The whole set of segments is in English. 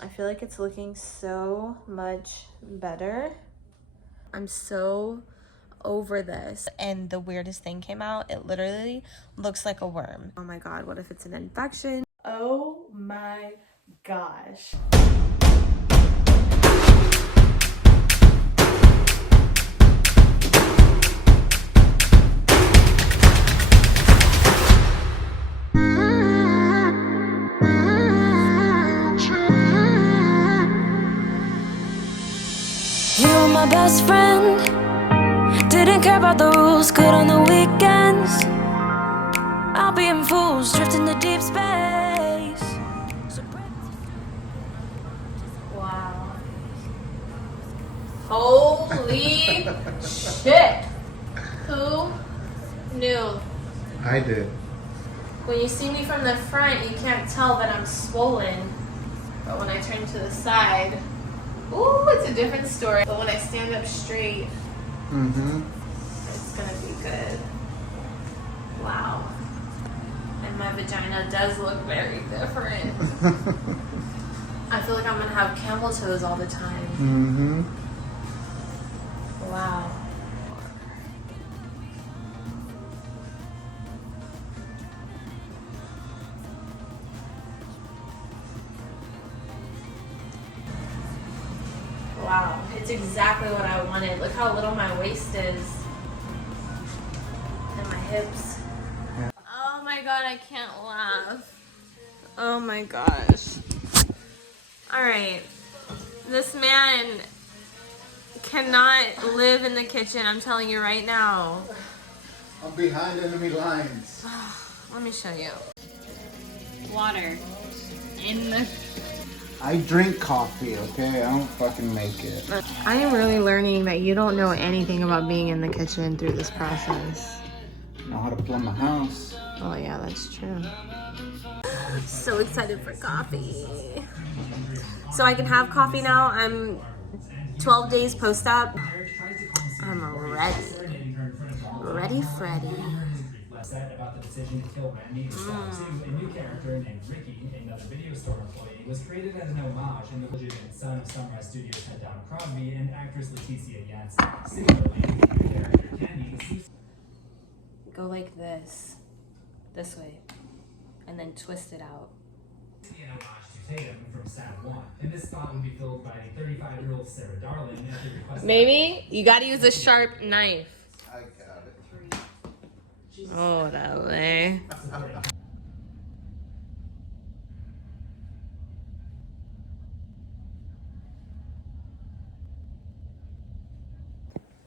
I feel like it's looking so much better. I'm so over this. And the weirdest thing came out. It literally looks like a worm. Oh my God, what if it's an infection? Oh my gosh. You were my best friend, didn't care about the rules, good on the weekends. I'll be in fools, drifting to deep space. Wow. Holy shit. Who knew? I did. When you see me from the front, you can't tell that I'm swollen. But when I turn to the side, ooh, it's a different story. But when I stand up straight, it's gonna be good. Wow. And my vagina does look very different. I feel like I'm gonna have camel toes all the time. Wow. Wow, it's exactly what I wanted. Look how little my waist is. And my hips. Oh my God, I can't laugh. Oh my gosh. All right. This man cannot live in the kitchen, I'm telling you right now. I'm behind enemy lines. Let me show you. Water in the... I drink coffee, okay? I don't fucking make it. I am really learning that you don't know anything about being in the kitchen through this process. I know how to plumb a house. Oh yeah, that's true. So excited for coffee. So I can have coffee now. I'm 12 days post-op. I'm ready. Ready, Freddy. Upset about the decision to kill Randy. A new character named Ricky, another video store employee, was created as an homage in the legitimate son of Sunrise Studios head Don Crosby and actress Leticia Janssen. Similarly, the character Candy. Go like this way, and then twist it out. An homage to Tatum from Sad One, and this spot would be filled by 35-year-old Sarah Darling at the request. Maybe you gotta use a sharp knife. I got it. Oh, that way.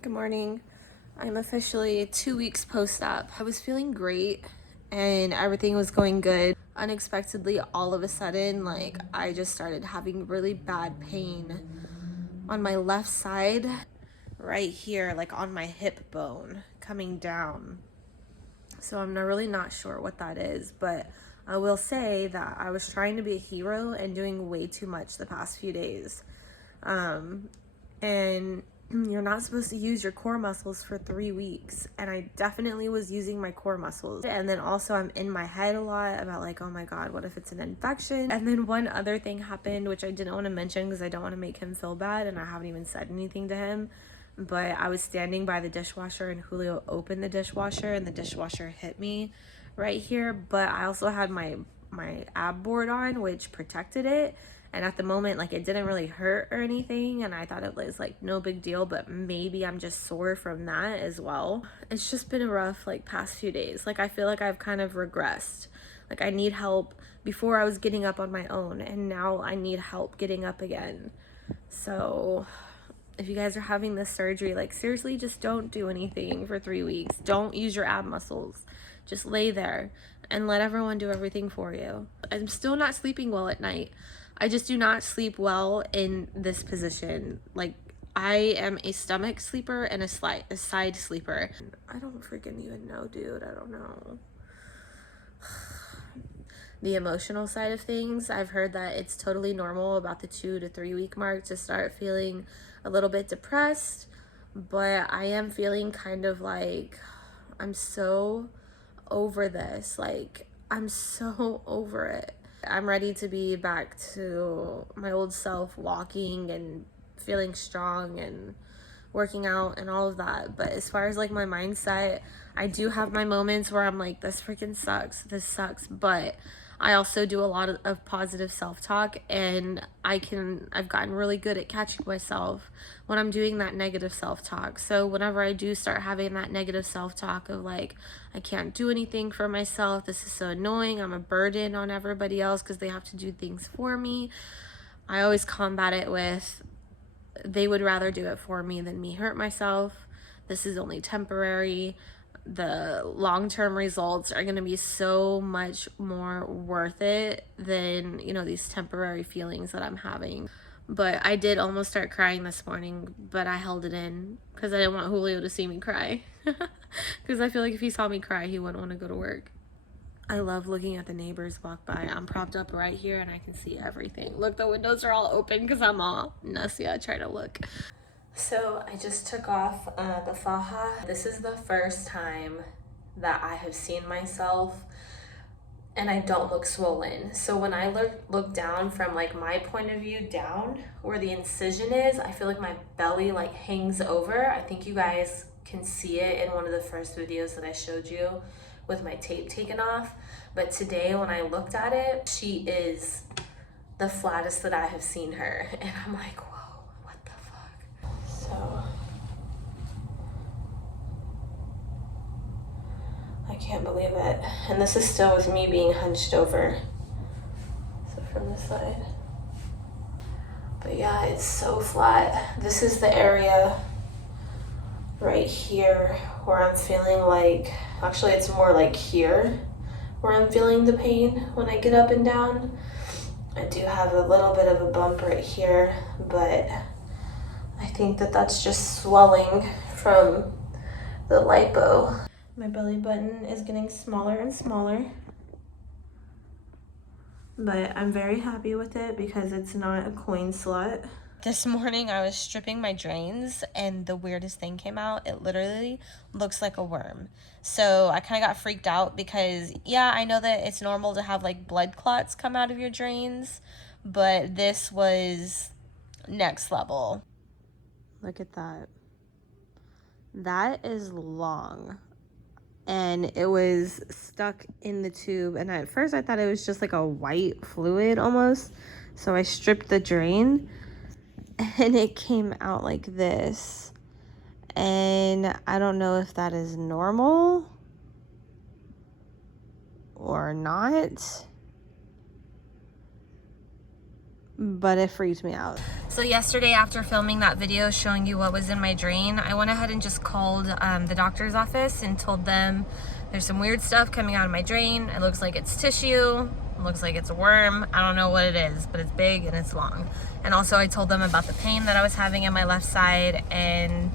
Good morning. I'm officially 2 weeks post-op. I was feeling great and everything was going good. Unexpectedly, all of a sudden, like, I just started having really bad pain on my left side, right here, like on my hip bone, coming down. So I'm really not sure what that is, but I will say that I was trying to be a hero and doing way too much the past few days. And you're not supposed to use your core muscles for 3 weeks. And I definitely was using my core muscles. And then also I'm in my head a lot about like, oh my God, what if it's an infection? And then one other thing happened, which I didn't want to mention because I don't want to make him feel bad. And I haven't even said anything to him. But I was standing by the dishwasher and Julio opened the dishwasher and the dishwasher hit me right here. But I also had my ab board on, which protected it. And at the moment, like, it didn't really hurt or anything. And I thought it was like no big deal, but maybe I'm just sore from that as well. It's just been a rough like past few days. Like, I feel like I've kind of regressed. Like, I need help. Before I was getting up on my own and now I need help getting up again. So if you guys are having this surgery, like, seriously, just don't do anything for 3 weeks. Don't use your ab muscles. Just lay there and let everyone do everything for you. I'm still not sleeping well at night. I just do not sleep well in this position. Like, I am a stomach sleeper and a side sleeper. I don't freaking even know, dude. I don't know. The emotional side of things, I've heard that it's totally normal about the 2 to 3 week mark to start feeling a little bit depressed, but I am feeling kind of like I'm so over this. Like, I'm so over it. I'm ready to be back to my old self, walking and feeling strong and working out and all of that. But as far as like my mindset, I do have my moments where I'm like, this freaking sucks, this sucks, but I also do a lot of positive self-talk, and I've gotten really good at catching myself when I'm doing that negative self-talk. So whenever I do start having that negative self-talk of like, I can't do anything for myself, this is so annoying, I'm a burden on everybody else because they have to do things for me, I always combat it with, they would rather do it for me than me hurt myself. This is only temporary. The long-term results are going to be so much more worth it than, you know, these temporary feelings that I'm having. But I did almost start crying this morning, but I held it in because I didn't want Julio to see me cry. Because I feel like if he saw me cry, he wouldn't want to go to work. I love looking at the neighbors walk by. I'm propped up right here and I can see everything. Look, the windows are all open because I'm all Nasia trying to look. So I just took off the faja. This is the first time that I have seen myself and I don't look swollen. So when I look down from like my point of view down where the incision is, I feel like my belly like hangs over. I think you guys can see it in one of the first videos that I showed you with my tape taken off. But today when I looked at it, she is the flattest that I have seen her. And I'm like, whoa, what the fuck? So I can't believe it. And this is still with me being hunched over. So from this side. But yeah, it's so flat. This is the area right here where I'm feeling like, actually it's more like here where I'm feeling the pain when I get up and down. I do have a little bit of a bump right here, but I think that that's just swelling from the lipo. My belly button is getting smaller and smaller, but I'm very happy with it because it's not a coin slot. This morning I was stripping my drains and the weirdest thing came out. It literally looks like a worm. So I kind of got freaked out because, yeah, I know that it's normal to have like blood clots come out of your drains, but this was next level. Look at that. That is long. And it was stuck in the tube. And at first I thought it was just like a white fluid almost. So I stripped the drain. And it came out like this, and I don't know if that is normal or not, but it freaked me out. So yesterday after filming that video showing you what was in my drain, I went ahead and just called the doctor's office and told them there's some weird stuff coming out of my drain. It looks like it's tissue. Looks like it's a worm. I don't know what it is, but it's big and it's long. And also I told them about the pain that I was having in my left side, and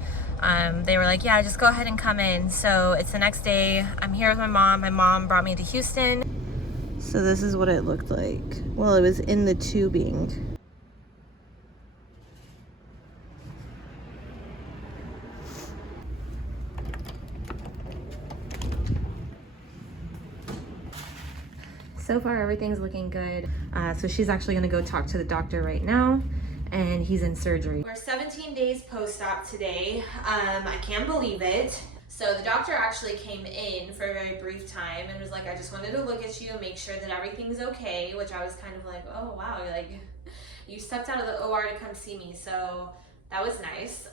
they were like, yeah, just go ahead and come in. So it's the next day. I'm here with my mom. My mom brought me to Houston. So this is what it looked like. Well, it was in the tubing. So far, everything's looking good. So she's actually gonna go talk to the doctor right now, and he's in surgery. We're 17 days post-op today. I can't believe it. So the doctor actually came in for a very brief time and was like, I just wanted to look at you and make sure that everything's okay, which I was kind of like, oh wow, like you stepped out of the OR to come see me. So that was nice.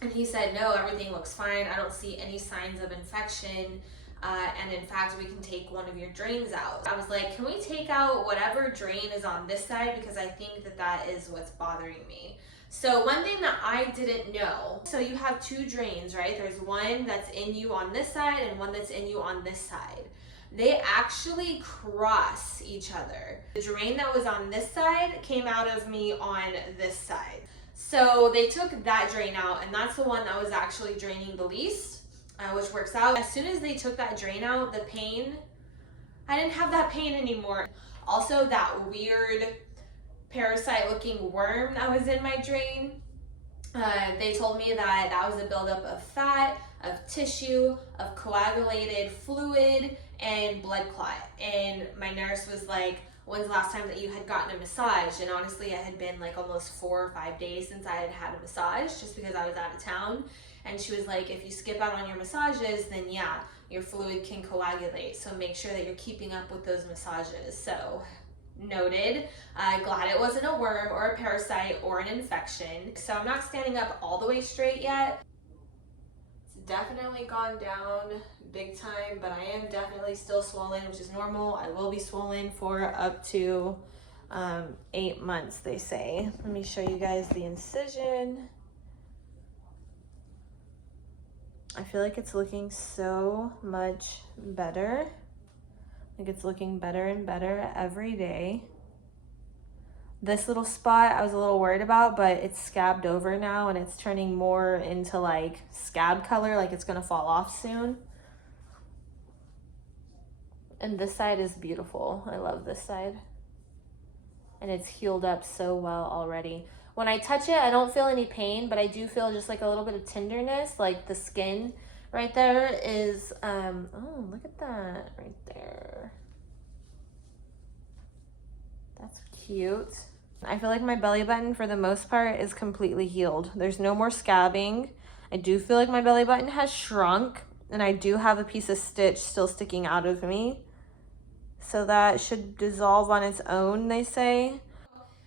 And he said, no, everything looks fine. I don't see any signs of infection. And in fact, we can take one of your drains out. I was like, can we take out whatever drain is on this side? Because I think that that is what's bothering me. So one thing that I didn't know, so you have two drains, right? There's one that's in you on this side and one that's in you on this side. They actually cross each other. The drain that was on this side came out of me on this side. So they took that drain out, and that's the one that was actually draining the least. Which works out. As soon as they took that drain out, the pain, I didn't have that pain anymore. Also, that weird parasite looking worm that was in my drain, they told me that that was a buildup of fat, of tissue, of coagulated fluid, and blood clot. And my nurse was like, when's the last time that you had gotten a massage? And honestly, it had been like almost 4 or 5 days since I had had a massage, just because I was out of town. And she was like, if you skip out on your massages, then yeah, your fluid can coagulate. So make sure that you're keeping up with those massages. So noted. Glad it wasn't a worm or a parasite or an infection. So I'm not standing up all the way straight yet. It's definitely gone down big time, but I am definitely still swollen, which is normal. I will be swollen for up to 8 months, they say. Let me show you guys the incision. I feel like it's looking so much better. Like it's looking better and better every day. This little spot I was a little worried about, but it's scabbed over now and it's turning more into like scab color, like it's gonna fall off soon. And this side is beautiful. I love this side. And it's healed up so well already. When I touch it, I don't feel any pain, but I do feel just like a little bit of tenderness, like the skin right there is, oh, look at that right there. That's cute. I feel like my belly button for the most part is completely healed. There's no more scabbing. I do feel like my belly button has shrunk, and I do have a piece of stitch still sticking out of me. So that should dissolve on its own, they say.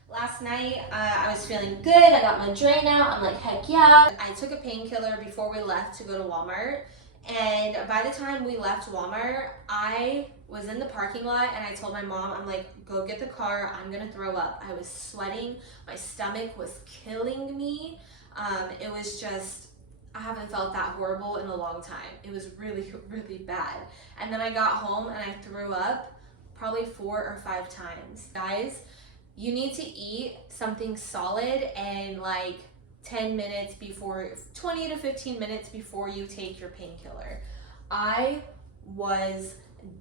Last night, I was feeling good. I got my drain out. I'm like, heck yeah. I took a painkiller before we left to go to Walmart. And by the time we left Walmart, I was in the parking lot and I told my mom, I'm like, go get the car. I'm gonna throw up. I was sweating. My stomach was killing me. It was just, I haven't felt that horrible in a long time. It was really, really bad. And then I got home and I threw up probably 4 or 5 times. Guys, you need to eat something solid and like 10 minutes before, 20 to 15 minutes before you take your painkiller. I was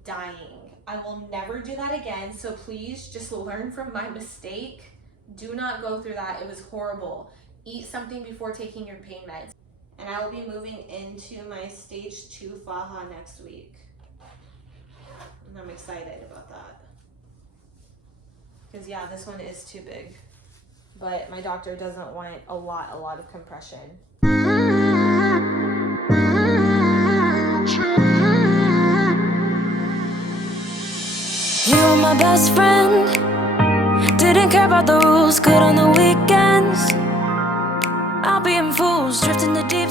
dying. I will never do that again. So please just learn from my mistake. Do not go through that. It was horrible. Eat something before taking your pain meds. And I will be moving into my stage 2 faja next week. And I'm excited about that. Because yeah, this one is too big. But my doctor doesn't want a lot of compression. You were my best friend. Didn't care about the rules, good on the weekends. I'll be in fools, drifting the deep